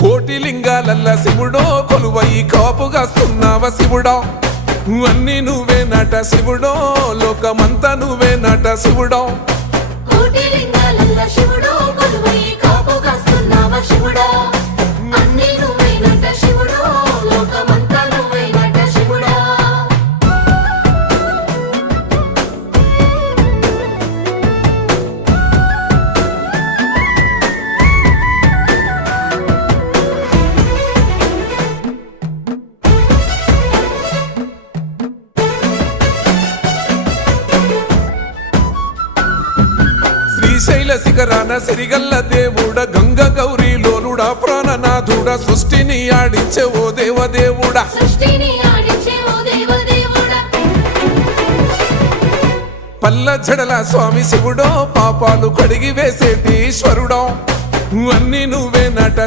కోటి లింగాలల్ల శివుడో కొలువై కాపుగాస్తున్నావ శివుడా అన్ని నువ్వే నట శివుడో లోకమంతా నువ్వే నట శివుడో కోటి లింగాలల్ల శివుడో కొలువై కాపుగాస్తున్నావ శివుడా అన్ని నువ్వే నట శివుడో లోకమంతా నువ్వే నట శివుడా శ్రీశైల శిఖరాన సిరిగల్ల దేవుడ గంగ గౌరీ లోలుడా ప్రాణనాథుడ సృష్టిని ఆడించే ఓ దేవదేవుడా సృష్టిని ఆడించే ఓ దేవదేవుడా పల్ల జడల స్వామి శివుడో పాపాలు కడిగి వేసేటి ఈశ్వరుడో అన్ని నువ్వే నట